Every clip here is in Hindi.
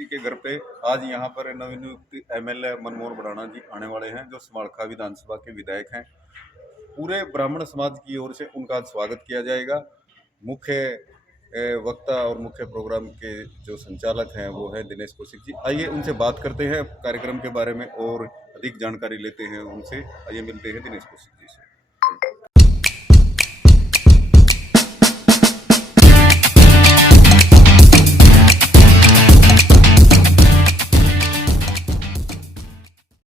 जी के घर पे आज यहाँ पर नवनियुक्त एमएलए मनमोहन भडाना जी आने वाले हैं, जो समालखा विधानसभा के विधायक हैं। पूरे ब्राह्मण समाज की ओर से उनका स्वागत किया जाएगा। मुख्य वक्ता और मुख्य प्रोग्राम के जो संचालक हैं वो है दिनेश कौशिक जी। आइए उनसे बात करते हैं कार्यक्रम के बारे में और अधिक जानकारी लेते हैं उनसे। आइए मिलते हैं दिनेश कौशिक जी से।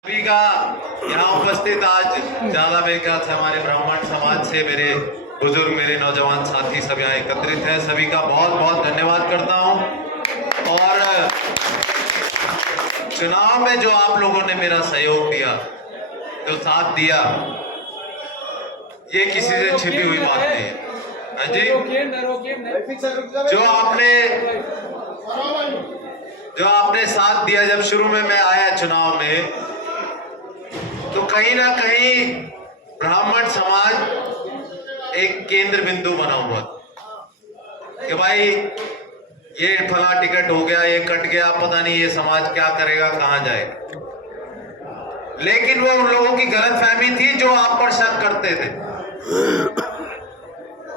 सभी का यहाँ उपस्थित आज ज्यादा मेरे ख्याल से हमारे ब्राह्मण समाज से मेरे बुजुर्ग, मेरे नौजवान साथी सब यहाँ एकत्रित हैं। सभी का बहुत बहुत धन्यवाद करता हूँ। और चुनाव में जो आप लोगों ने मेरा सहयोग दिया, जो साथ दिया, ये किसी से छिपी हुई बात नहीं है। हाँ जी, जो आपने साथ दिया जब शुरू में मैं आया चुनाव में, तो कहीं ना कहीं ब्राह्मण समाज एक केंद्र बिंदु बना हुआ कि भाई ये फला टिकट हो गया, ये कट गया, पता नहीं ये समाज क्या करेगा, कहां जाएगा। लेकिन वो उन लोगों की गलतफहमी थी जो आप पर शक करते थे।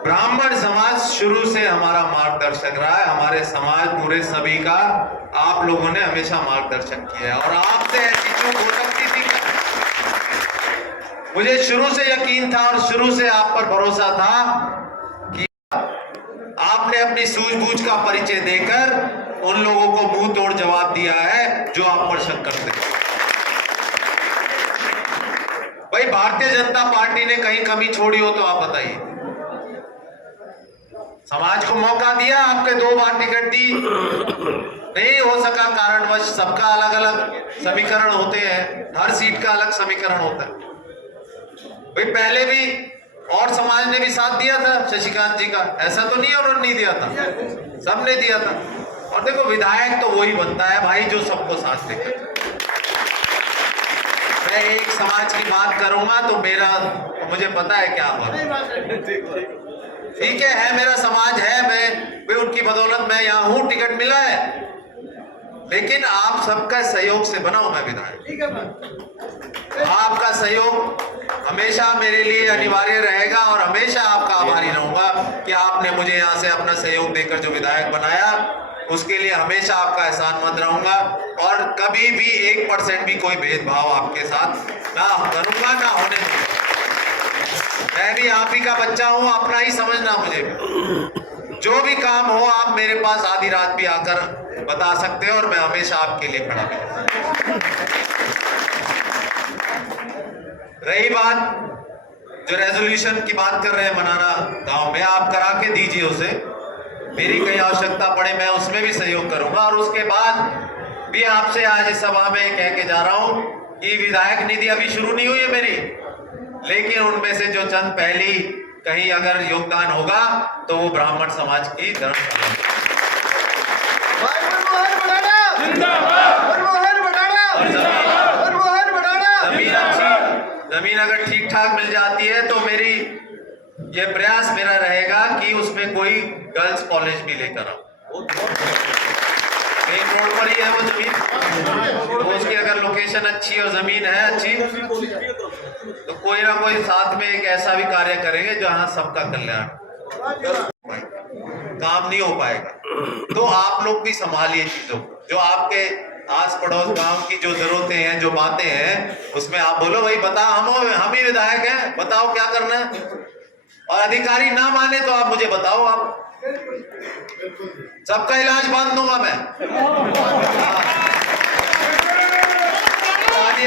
ब्राह्मण समाज शुरू से हमारा मार्गदर्शक रहा है। हमारे समाज पूरे सभी का आप लोगों ने हमेशा मार्गदर्शन किया है। और आपसे ऐसी चूक हो सकती थी, मुझे शुरू से यकीन था और शुरू से आप पर भरोसा था कि आपने अपनी सूझबूझ का परिचय देकर उन लोगों को मुंह तोड़ जवाब दिया है जो आप पर शक करते थे। भाई भारतीय जनता पार्टी ने कहीं कमी छोड़ी हो तो आप बताइए। समाज को मौका दिया, आपके 2 बार टिकट दी, नहीं हो सका कारणवश। सबका अलग अलग समीकरण होते हैं, हर सीट का अलग समीकरण होता है। भाई पहले भी और समाज ने भी साथ दिया था शशिकांत जी का, ऐसा तो नहीं उन्होंने नहीं दिया था, सबने दिया था। और देखो विधायक तो वही बनता है भाई जो सबको साथ देकर। मैं एक समाज की बात करूंगा तो मुझे पता है क्या बात। ठीक है मेरा समाज है, मैं उनकी बदौलत मैं यहाँ हूँ, टिकट मिला है, लेकिन आप सबका सहयोग से बना हूं मैं विधायक। आपका सहयोग हमेशा मेरे लिए अनिवार्य रहेगा और हमेशा आपका आभारी रहूंगा कि आपने मुझे यहाँ से अपना सहयोग देकर जो विधायक बनाया, उसके लिए हमेशा आपका एहसानमंद रहूंगा। और कभी भी 1% भी कोई भेदभाव आपके साथ ना करूंगा, ना होने दूंगा। मैं भी आप ही का बच्चा हूं, अपना ही समझना मुझे भी। जो भी काम हो आप मेरे पास आधी रात भी आकर बता सकते हो और मैं हमेशा आपके लिए खड़ा हूं। रही बात जो रेजोल्यूशन की बात कर रहे हैं मनाना गांव में, आप करा के दीजिए उसे। मेरी कहीं आवश्यकता पड़े मैं उसमें भी सहयोग करूंगा। और उसके बाद भी आपसे आज इस सभा में कह के जा रहा हूं कि विधायक निधि अभी शुरू नहीं हुई है मेरी, लेकिन उनमें से जो चंद पहली कहीं अगर योगदान होगा तो वो ब्राह्मण समाज की जमीन अगर ठीक ठाक मिल जाती है तो मेरी ये प्रयास मेरा रहेगा कि उसमें कोई गर्ल्स कॉलेज भी लेकर आऊं। मेन रोड पर ही है वो जमीन, तो उसकी अगर लोकेशन अच्छी और जमीन है अच्छी तो कोई ना कोई साथ में एक ऐसा भी कार्य करेंगे जहां सबका कल्याण। काम नहीं हो पाएगा तो आप लोग भी संभालिए चीजों, जो आपके आस पड़ोस गांव की जो जरूरतें हैं, जो बातें हैं, उसमें आप बोलो भाई बता, हम ही विधायक हैं, बताओ क्या करना है। और अधिकारी ना माने तो आप मुझे बताओ, आप सबका इलाज बांध दूंगा मैं।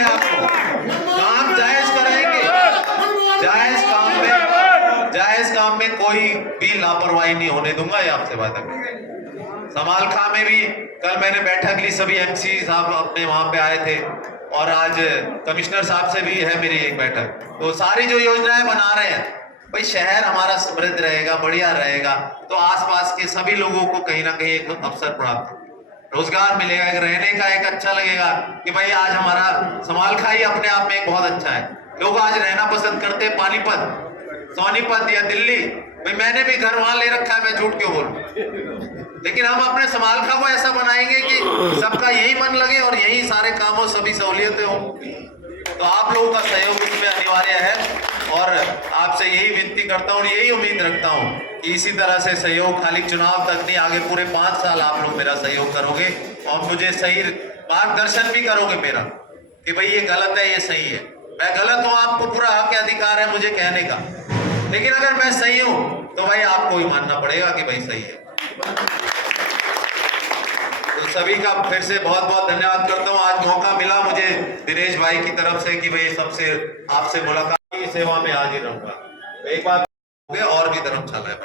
आपको काम जायज कराएंगे, जायज काम में कोई भी लापरवाही नहीं होने दूंगा, ये आपसे वादा करूंगा। समालखा में भी कल मैंने बैठक ली, सभी एमसी साहब अपने वहां पे आए थे और आज कमिश्नर साहब से भी है मेरी एक बैठक। तो सारी जो योजनाएं बना रहे हैं भाई, शहर हमारा समृद्ध रहेगा, बढ़िया रहेगा तो आसपास के सभी लोगों को कहीं ना कहीं एक अवसर प्राप्त, रोजगार मिलेगा, एक रहने का एक अच्छा लगेगा कि भाई आज हमारा समालखा ही अपने आप में एक बहुत अच्छा है। लोग आज रहना पसंद करते हैं पानीपत, सोनीपत या दिल्ली। भाई मैंने भी घर वहां ले रखा है, मैं झूठ क्यों बोलूं। लेकिन हम अपने समालखा को ऐसा बनाएंगे कि सबका यही मन लगे और यही सारे कामों सभी सहूलियतें हों। तो आप लोगों का सहयोग इसमें अनिवार्य है और आपसे यही विनती करता हूँ, यही उम्मीद रखता हूँ कि इसी तरह से सहयोग खाली चुनाव तक नहीं, आगे पूरे 5 साल आप लोग मेरा सहयोग करोगे और मुझे सही मार्गदर्शन भी करोगे मेरा कि भाई ये गलत है, ये सही है। मैं गलत हूँ, आपको पूरा हक अधिकार है मुझे कहने का, लेकिन अगर मैं सही हूँ तो भाई आपको ही मानना पड़ेगा कि भाई सही है। तो सभी का फिर से बहुत बहुत धन्यवाद करता हूँ। आज मौका मिला मुझे दिनेश भाई की तरफ से कि भाई सबसे आपसे मुलाकात की सेवा में हाजिर रहूंगा। तो एक बात और भी धर्मशाला है।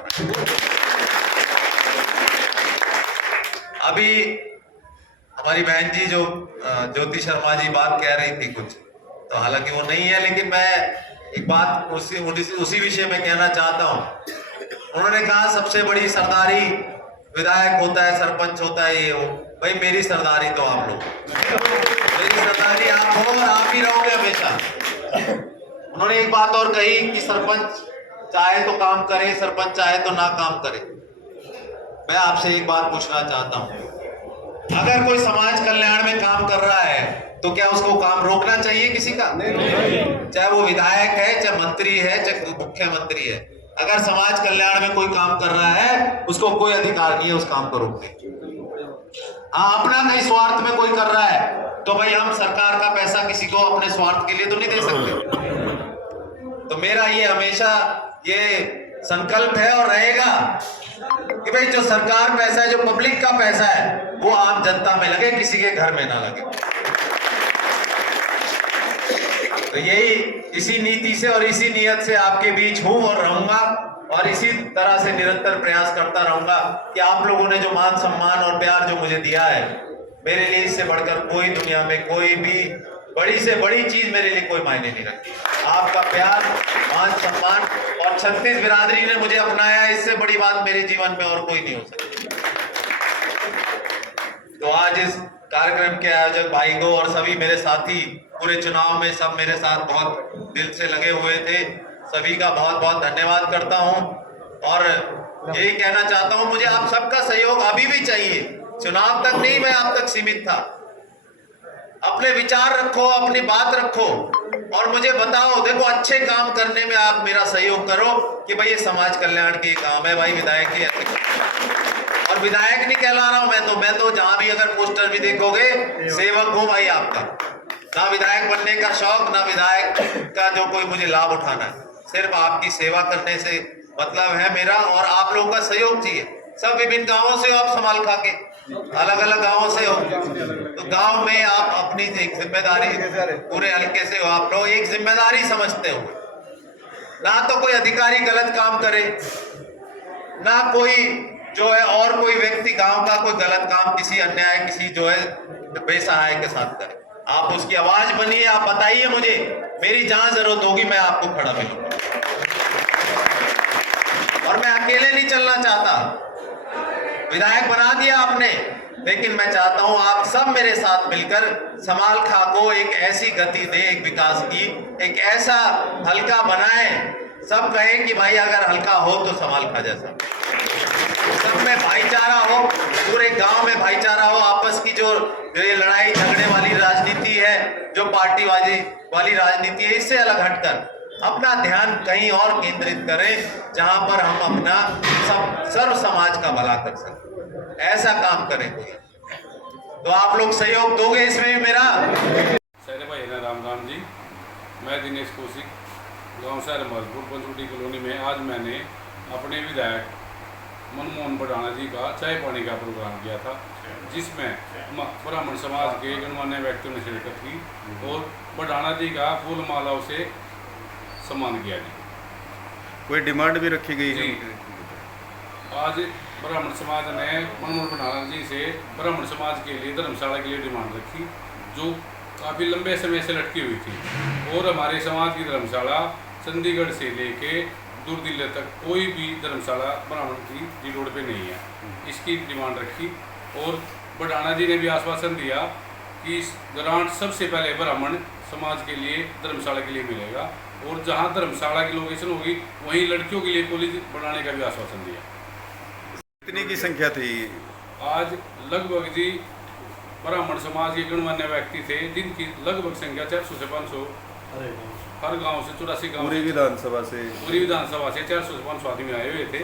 अभी हमारी बहन जी जो ज्योति शर्मा जी बात कह रही थी कुछ, तो हालांकि वो नहीं है, लेकिन मैं एक बात उसी विषय में कहना चाहता हूँ। उन्होंने कहा सबसे बड़ी सरदारी विधायक होता है, सरपंच होता है, ये हो। भाई मेरी सरदारी तो आप लोग, मेरी सरदारी आप हो और आप ही रहोगे हमेशा। उन्होंने एक बात और कही कि सरपंच चाहे तो काम करे, सरपंच चाहे तो ना काम करे। मैं आपसे एक बात पूछना चाहता हूँ, अगर कोई समाज कल्याण में काम कर रहा है तो क्या उसको काम रोकना चाहिए किसी का? नहीं। चाहे वो विधायक है, चाहे मंत्री है, चाहे मुख्यमंत्री है, अगर समाज कल्याण में कोई काम कर रहा है उसको कोई अधिकार नहीं है उस काम को रोकने। हाँ, अपना कहीं स्वार्थ में कोई कर रहा है तो भाई हम सरकार का पैसा किसी को अपने स्वार्थ के लिए तो नहीं दे सकते। तो मेरा ये हमेशा ये संकल्प है और रहेगा कि भाई जो सरकार पैसा है, जो पब्लिक का पैसा है, वो आम जनता में लगे, किसी के घर में ना लगे। तो यही इसी नीति से और इसी नियत से आपके बीच हूं और रहूंगा और इसी तरह से निरंतर प्रयास करता रहूंगा कि आप लोगों ने जो मान सम्मान और प्यार जो मुझे दिया है, मेरे लिए इससे बढ़कर कोई दुनिया में कोई भी बड़ी से बड़ी चीज मेरे लिए कोई मायने नहीं रखती। आपका प्यार, मान सम्मान और 36 बिरादरी ने मुझे अपनाया, इससे बड़ी बात मेरे जीवन में और कोई नहीं हो सकती। तो आज इस कार्यक्रम के आयोजक भाई को और सभी मेरे साथी पूरे चुनाव में सब मेरे साथ बहुत दिल से लगे हुए थे, सभी का बहुत बहुत धन्यवाद करता हूं और यही कहना चाहता हूं, मुझे आप सबका सहयोग अभी भी चाहिए। चुनाव तक नहीं मैं आप तक सीमित था। अपने विचार रखो, अपनी बात रखो और मुझे बताओ, देखो अच्छे काम करने में आप मेरा सहयोग करो कि भाई ये समाज कल्याण के काम है, भाई विधायक की ऐसे। और विधायक नहीं कहला रहा हूं मैं तो जहां भी अगर पोस्टर भी देखोगे, सेवक हूं भाई आपका। ना विधायक बनने का शौक, ना विधायक का जो कोई मुझे लाभ उठाना है, सिर्फ आपकी सेवा करने से मतलब है मेरा और आप लोगों का सहयोग चाहिए। सब विभिन्न गांवों से हो, आप समालखा के अलग अलग गांवों से हो, तो गांव में आप अपनी एक जिम्मेदारी, पूरे हल्के से हो आप लोग, एक जिम्मेदारी समझते हो। ना तो कोई अधिकारी गलत काम करे, ना कोई जो है और कोई व्यक्ति गांव का कोई गलत काम किसी अन्याय, किसी जो है बेसहाय के साथ करे। आप उसकी आवाज बनिए, आप बताइए मुझे, मेरी जहां जरूरत होगी मैं आपको खड़ा मिलूंगा। और मैं अकेले नहीं चलना चाहता, विधायक बना दिया आपने, लेकिन मैं चाहता हूं आप सब मेरे साथ मिलकर समालखा को एक ऐसी गति दे, एक विकास की एक ऐसा हल्का बनाए, सब कहें कि भाई अगर हल्का हो तो समालखा जैसा, सब में भाईचारा हो, पूरे गांव में भाईचारा हो। आपस की जो ये लड़ाई झगड़े वाली राजनीति है, जो पार्टीबाजी वाली राजनीति है, इससे अलग हटकर अपना ध्यान कहीं और केंद्रित करें जहां पर हम अपना सर्व समाज का भला कर सकें, ऐसा काम करें कोई। तो आप लोग सहयोग दोगे इसमें भी मेरा? सारे भाई ना राम राम जी, मैं दिनेश कौशिक, गांव शहर मलपुर पंचवटी कॉलोनी में आज मैंने अपने विधायक मनमोहन बढ़ाना जी का चाय पानी का प्रोग्राम किया था, जिसमें ब्राह्मण समाज के गणमान्य व्यक्तियों ने शिरकत की और बढ़ाना जी का फूल मालाओं से सम्मान किया जी। कोई डिमांड भी रखी गई है? आज ब्राह्मण समाज ने मनमोहन बढ़ाना जी से ब्राह्मण समाज के लिए धर्मशाला के लिए डिमांड रखी, जो काफ़ी लंबे समय से लटकी हुई थी। और हमारे समाज की धर्मशाला चंडीगढ़ से लेके दूर दिल्ली तक कोई भी धर्मशाला ब्राह्मण की जी रोड पे नहीं है, इसकी डिमांड रखी। और बढ़ाना जी ने भी आश्वासन दिया कि इस ग्रांट सबसे पहले ब्राह्मण समाज के लिए धर्मशाला के लिए मिलेगा और जहां धर्मशाला की लोकेशन होगी वहीं लड़कियों के लिए कॉलेज बनाने का भी आश्वासन दिया। कितनी की संख्या थी? आज लगभग जी ब्राह्मण समाज के गणमान्य व्यक्ति थे जिनकी लगभग संख्या 400 से 500 हर गांव से 84 गांव पूरी विधानसभा से 400 से 500 आदमी आए हुए थे।